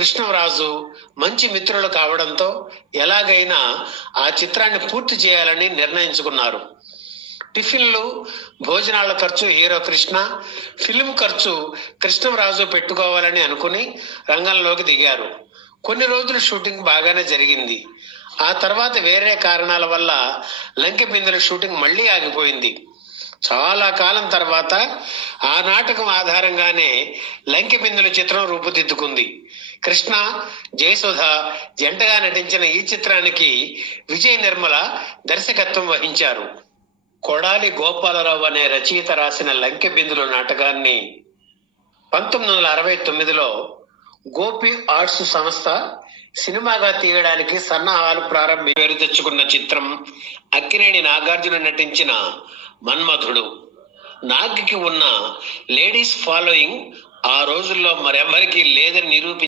కృష్ణరాజు మంచి మిత్రులు కావడంతో ఎలాగైనా ఆ చిత్రాన్ని పూర్తి చేయాలని నిర్ణయించుకున్నారు. టిఫిన్లు, భోజనాల ఖర్చు హీరో కృష్ణ, ఫిల్మ్ ఖర్చు కృష్ణరాజు పెట్టుకోవాలని అనుకుని రంగంలోకి దిగారు. కొన్ని రోజులు షూటింగ్ బాగానే జరిగింది. ఆ తర్వాత వేరే కారణాల వల్ల లంకెబిందుల షూటింగ్ మళ్ళీ ఆగిపోయింది. చాలా కాలం తర్వాత ఆ నాటకం ఆధారంగానే లంకెబిందుల చిత్రం రూపుదిద్దుకుంది. కృష్ణ, జయసుధ జంటగా నటించిన ఈ చిత్రానికి విజయ్ నిర్మల దర్శకత్వం వహించారు. కొడాలి గోపాలరావు అనే రచయిత రాసిన లంకెబిందులు నాటకాన్ని 1969లో గోపి ఆర్ట్స్ సంస్థ సినిమాగా తీయడానికి సన్నాహాలు పేరు తెచ్చుకున్న చిత్రం అక్కినేని నాగార్జున నటించిన మన్మధుడు. నాగ్కి ఉన్న లేడీస్ ఫాలోయింగ్ ఆ రోజుల్లో మరెవరికీ లేదని